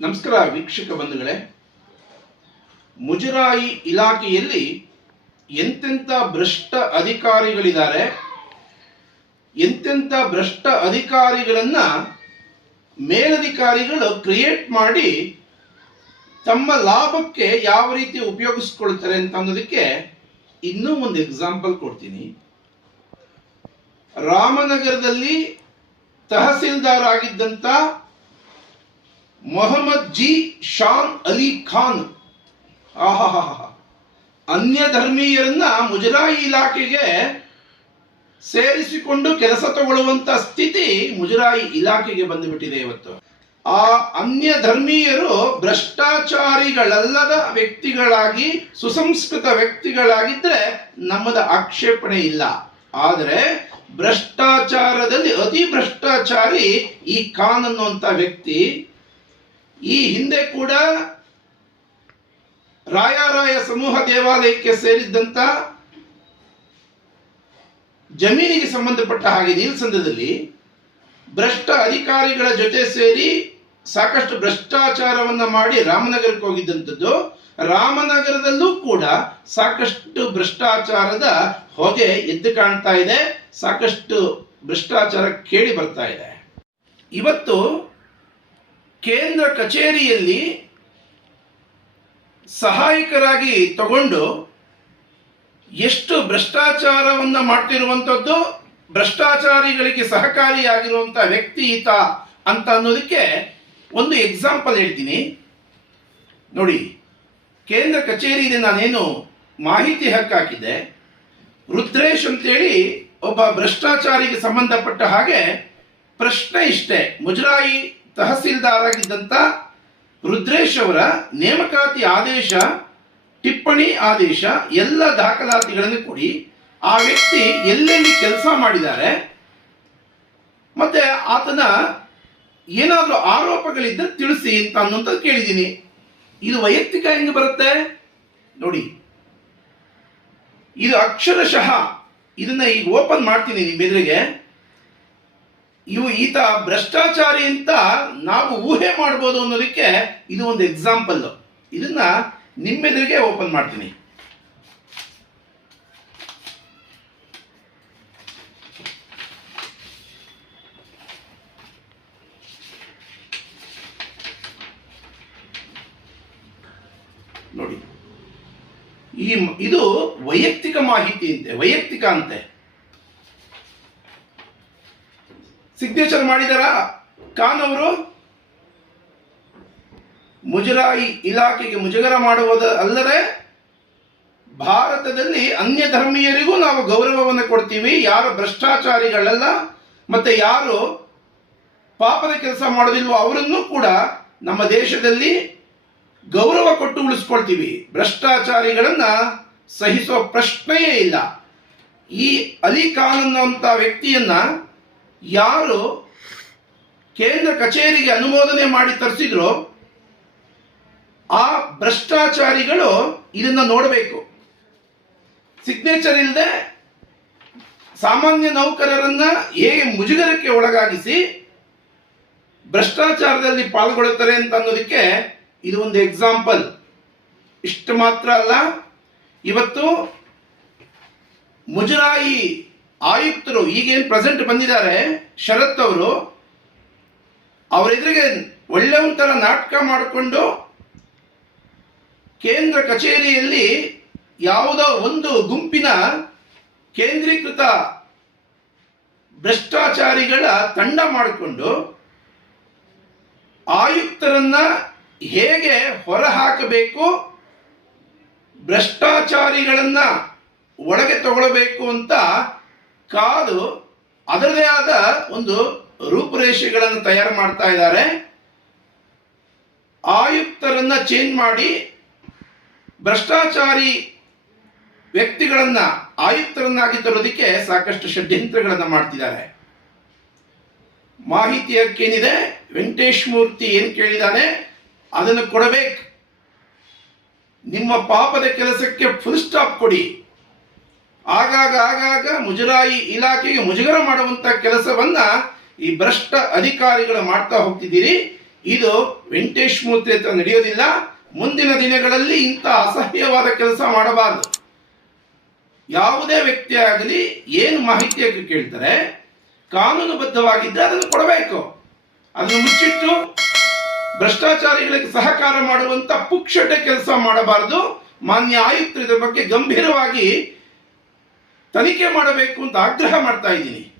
ನಮಸ್ಕಾರ ವೀಕ್ಷಕ ಬಂಧುಗಳೇ. ಮುಜರಾಯಿ ಇಲಾಖೆಯಲ್ಲಿ ಎಂತೆಂಥ ಭ್ರಷ್ಟ ಅಧಿಕಾರಿಗಳಿದ್ದಾರೆ, ಎಂತೆಂಥ ಭ್ರಷ್ಟ ಅಧಿಕಾರಿಗಳನ್ನ ಮೇಲಧಿಕಾರಿಗಳು ಕ್ರಿಯೇಟ್ ಮಾಡಿ ತಮ್ಮ ಲಾಭಕ್ಕೆ ಯಾವ ರೀತಿ ಉಪಯೋಗಿಸ್ಕೊಳ್ತಾರೆ ಅಂತ ಅನ್ನೋದಕ್ಕೆ ಇನ್ನೂ ಒಂದು ಎಕ್ಸಾಂಪಲ್ ಕೊಡ್ತೀನಿ. ರಾಮನಗರದಲ್ಲಿ ತಹಸೀಲ್ದಾರ್ ಆಗಿದ್ದಂಥ ಮೊಹಮ್ಮದ್ ಜಿ ಶಾನ್ ಅಲಿ ಖಾನ್. ಆಹಾಹಾಹಾ. ಅನ್ಯ ಧರ್ಮೀಯರನ್ನ ಮುಜರಾಯಿ ಇಲಾಖೆಗೆ ಸೇರಿಸಿಕೊಂಡು ಕೆಲಸ ತಗೊಳ್ಳುವಂತ ಸ್ಥಿತಿ ಮುಜರಾಯಿ ಇಲಾಖೆಗೆ ಬಂದುಬಿಟ್ಟಿದೆ ಇವತ್ತು. ಆ ಅನ್ಯ ಧರ್ಮೀಯರು ಭ್ರಷ್ಟಾಚಾರಿಗಳಲ್ಲದ ವ್ಯಕ್ತಿಗಳಾಗಿ, ಸುಸಂಸ್ಕೃತ ವ್ಯಕ್ತಿಗಳಾಗಿದ್ರೆ ನಮ್ಮದ ಆಕ್ಷೇಪಣೆ ಇಲ್ಲ. ಆದರೆ ಭ್ರಷ್ಟಾಚಾರದಲ್ಲಿ ಅತಿ ಭ್ರಷ್ಟಾಚಾರಿ ಈ ಖಾನ್ ಅನ್ನುವಂಥ ವ್ಯಕ್ತಿ ಈ ಹಿಂದೆ ಕೂಡ ರಾಯರಾಯ ಸಮೂಹ ದೇವಾಲಯಕ್ಕೆ ಸೇರಿದ್ದಂತ ಜಮೀನಿಗೆ ಸಂಬಂಧಪಟ್ಟ ಹಾಗೆ ನೀಲ್ಸಂದ್ರದಲ್ಲಿ ಭ್ರಷ್ಟ ಅಧಿಕಾರಿಗಳ ಜೊತೆ ಸೇರಿ ಸಾಕಷ್ಟು ಭ್ರಷ್ಟಾಚಾರವನ್ನ ಮಾಡಿ ರಾಮನಗರಕ್ಕೆ ಹೋಗಿದ್ದಂಥದ್ದು. ರಾಮನಗರದಲ್ಲೂ ಕೂಡ ಸಾಕಷ್ಟು ಭ್ರಷ್ಟಾಚಾರದ ಹೊಗೆ ಎದ್ದು ಕಾಣ್ತಾ ಇದೆ. ಸಾಕಷ್ಟು ಭ್ರಷ್ಟಾಚಾರ ಕೇಳಿ ಬರ್ತಾ ಇದೆ. ಇವತ್ತು ಕೇಂದ್ರ ಕಚೇರಿಯಲ್ಲಿ ಸಹಾಯಕರಾಗಿ ತಗೊಂಡು ಎಷ್ಟು ಭ್ರಷ್ಟಾಚಾರವನ್ನು ಮಾಡ್ತಿರುವಂಥದ್ದು ಭ್ರಷ್ಟಾಚಾರಿಗಳಿಗೆ ಸಹಕಾರಿಯಾಗಿರುವಂಥ ವ್ಯಕ್ತಿ ಈತ ಅಂತ ಅನ್ನೋದಕ್ಕೆ ಒಂದು ಎಕ್ಸಾಂಪಲ್ ಹೇಳ್ತೀನಿ. ನೋಡಿ, ಕೇಂದ್ರ ಕಚೇರಿಯಲ್ಲಿ ನಾನೇನು ಮಾಹಿತಿ ಹಕ್ಕಾಕಿದ್ದೆ ರುದ್ರೇಶ್ ಅಂತೇಳಿ ಒಬ್ಬ ಭ್ರಷ್ಟಾಚಾರಿಗೆ ಸಂಬಂಧಪಟ್ಟ ಹಾಗೆ ಪ್ರಶ್ನೆ ಇಷ್ಟೇ. ಮುಜರಾಯಿ ತಹಸೀಲ್ದಾರ್ ಆಗಿದ್ದಂಥ ರುದ್ರೇಶ್ ಅವರ ನೇಮಕಾತಿ ಆದೇಶ, ಟಿಪ್ಪಣಿ ಆದೇಶ, ಎಲ್ಲ ದಾಖಲಾತಿಗಳನ್ನು ಕೊಡಿ. ಆ ವ್ಯಕ್ತಿ ಎಲ್ಲೆಲ್ಲಿ ಕೆಲಸ ಮಾಡಿದ್ದಾರೆ? ಮತ್ತೆ ಆತನ ಏನಾದರೂ ಆರೋಪಗಳಿದ್ದರೆ ತಿಳಿಸಿ ಅಂತ ಅನ್ನುವಂಥದ್ದು ಕೇಳಿದ್ದೀನಿ. ಇದು ವೈಯಕ್ತಿಕ ಹೆಂಗೆ ಬರುತ್ತೆ? ನೋಡಿ. ಇದು ಅಕ್ಷರಶಃ. ಇದನ್ನ ಈಗ ಓಪನ್ ಮಾಡ್ತೀನಿ ನಿಮ್ಮೆದುರಿಗೆ ಇವು ಈತ ಭ್ರಷ್ಟಾಚಾರಿ ಅಂತ ನಾವು ಊಹೆ ಮಾಡ್ಬೋದು ಅನ್ನೋದಕ್ಕೆ ಇದು ಒಂದು ಎಕ್ಸಾಂಪಲ್ ಇದನ್ನ ನಿಮ್ಮೆದುರಿಗೆ ಓಪನ್ ಮಾಡ್ತೀನಿ. ನೋಡಿ. ಈ ಇದು ವೈಯಕ್ತಿಕ ಮಾಹಿತಿ ಅಂತೆ, ವೈಯಕ್ತಿಕ ಅಂತೆ. ಸಿಗ್ನೇಚರ್ ಮಾಡಿದಾರ? ಖಾನ್ ಅವರು ಮುಜರಾಯಿ ಇಲಾಖೆಗೆ ಮುಜುಗರ ಮಾಡುವುದ ಅಲ್ಲದೆ ಭಾರತದಲ್ಲಿ ಅನ್ಯ ಧರ್ಮೀಯರಿಗೂ ನಾವು ಗೌರವವನ್ನು ಕೊಡ್ತೀವಿ. ಯಾರು ಭ್ರಷ್ಟಾಚಾರಿಗಳಲ್ಲ ಮತ್ತೆ ಯಾರು ಪಾಪದ ಕೆಲಸ ಮಾಡೋದಿಲ್ವೋ ಅವರನ್ನು ಕೂಡ ನಮ್ಮ ದೇಶದಲ್ಲಿ ಗೌರವ ಕೊಟ್ಟು ಉಳಿಸ್ಕೊಳ್ತೀವಿ. ಭ್ರಷ್ಟಾಚಾರಿಗಳನ್ನ ಸಹಿಸೋ ಪ್ರಶ್ನೆಯೇ ಇಲ್ಲ. ಈ ಅಲಿ ಖಾನ್ ಅನ್ನುವಂಥ ವ್ಯಕ್ತಿಯನ್ನ ಯಾರು ಕೇಂದ್ರ ಕಚೇರಿಗೆ ಅನುಮೋದನೆ ಮಾಡಿ ತರಿಸಿದ್ರು ಆ ಭ್ರಷ್ಟಾಚಾರಿಗಳು ಇದನ್ನ ನೋಡಬೇಕು. ಸಿಗ್ನೇಚರ್ ಇಲ್ಲದೆ ಸಾಮಾನ್ಯ ನೌಕರರನ್ನ ಹೇಗೆ ಮುಜುಗರಕ್ಕೆ ಒಳಗಾಗಿಸಿ ಭ್ರಷ್ಟಾಚಾರದಲ್ಲಿ ಪಾಲ್ಗೊಳ್ಳುತ್ತಾರೆ ಅಂತ ಅನ್ನೋದಕ್ಕೆ ಇದು ಒಂದು ಎಕ್ಸಾಂಪಲ್ ಇಷ್ಟು ಮಾತ್ರ ಅಲ್ಲ, ಇವತ್ತು ಮುಜರಾಯಿ ಆಯುಕ್ತರು ಈಗೇನು ಪ್ರೆಸೆಂಟ್ ಬಂದಿದ್ದಾರೆ, ಶರತ್ ಅವರು, ಅವರೆದುರಿಗೆ ಒಳ್ಳೆ ಒಂಥರ ನಾಟಕ ಮಾಡಿಕೊಂಡು ಕೇಂದ್ರ ಕಚೇರಿಯಲ್ಲಿ ಯಾವುದೋ ಒಂದು ಗುಂಪಿನ ಕೇಂದ್ರೀಕೃತ ಭ್ರಷ್ಟಾಚಾರಿಗಳ ತಂಡ ಮಾಡಿಕೊಂಡು ಆಯುಕ್ತರನ್ನ ಹೇಗೆ ಹೊರಹಾಕಬೇಕು, ಭ್ರಷ್ಟಾಚಾರಿಗಳನ್ನ ಒಳಗೆ ತಗೊಳ್ಬೇಕು ಅಂತ ಕಾದು ಅದರದೇ ಆದ ಒಂದು ರೂಪುರೇಷೆಗಳನ್ನು ತಯಾರು ಮಾಡ್ತಾ ಇದ್ದಾರೆ. ಆಯುಕ್ತರನ್ನ ಚೇಂಜ್ ಮಾಡಿ ಭ್ರಷ್ಟಾಚಾರಿ ವ್ಯಕ್ತಿಗಳನ್ನ ಆಯುಕ್ತರನ್ನಾಗಿ ತರೋದಕ್ಕೆ ಸಾಕಷ್ಟು ಷಡ್ಯಂತ್ರಗಳನ್ನು ಮಾಡ್ತಿದ್ದಾರೆ. ಮಾಹಿತಿ ಹಕ್ಕೇನಿದೆ ವೆಂಕಟೇಶ್ ಮೂರ್ತಿ ಏನು ಕೇಳಿದ್ದಾನೆ ಅದನ್ನು ಕೊಡಬೇಕು. ನಿಮ್ಮ ಪಾಪದ ಕೆಲಸಕ್ಕೆ ಫುಲ್ ಸ್ಟಾಪ್ ಕೊಡಿ. ಆಗಾಗ ಆಗಾಗ ಮುಜರಾಯಿ ಇಲಾಖೆಗೆ ಮುಜುಗರ ಮಾಡುವಂತ ಕೆಲಸವನ್ನ ಈ ಭ್ರಷ್ಟ ಅಧಿಕಾರಿಗಳು ಮಾಡ್ತಾ ಹೋಗ್ತಿದ್ದೀರಿ. ಇದು ವೆಂಕಟೇಶ್ ಮೂರ್ತಿ ಹತ್ರ ನಡೆಯೋದಿಲ್ಲ. ಮುಂದಿನ ದಿನಗಳಲ್ಲಿ ಇಂಥ ಅಸಹ್ಯವಾದ ಕೆಲಸ ಮಾಡಬಾರದು. ಯಾವುದೇ ವ್ಯಕ್ತಿ ಆಗಲಿ ಏನು ಮಾಹಿತಿಯಾಗಿ ಕೇಳ್ತಾರೆ ಕಾನೂನುಬದ್ಧವಾಗಿದ್ದರೆ ಅದನ್ನು ಕೊಡಬೇಕು. ಅದನ್ನು ಮುಚ್ಚಿಟ್ಟು ಭ್ರಷ್ಟಾಚಾರಿಗಳಿಗೆ ಸಹಕಾರ ಮಾಡುವಂತ ಪುಕ್ಷಟೆ ಕೆಲಸ ಮಾಡಬಾರದು. ಮಾನ್ಯ ಆಯುಕ್ತರು ಬಗ್ಗೆ ಗಂಭೀರವಾಗಿ ತನಿಖೆ ಮಾಡಬೇಕು ಅಂತ ಆಗ್ರಹ ಮಾಡ್ತಾ ಇದ್ದೀನಿ.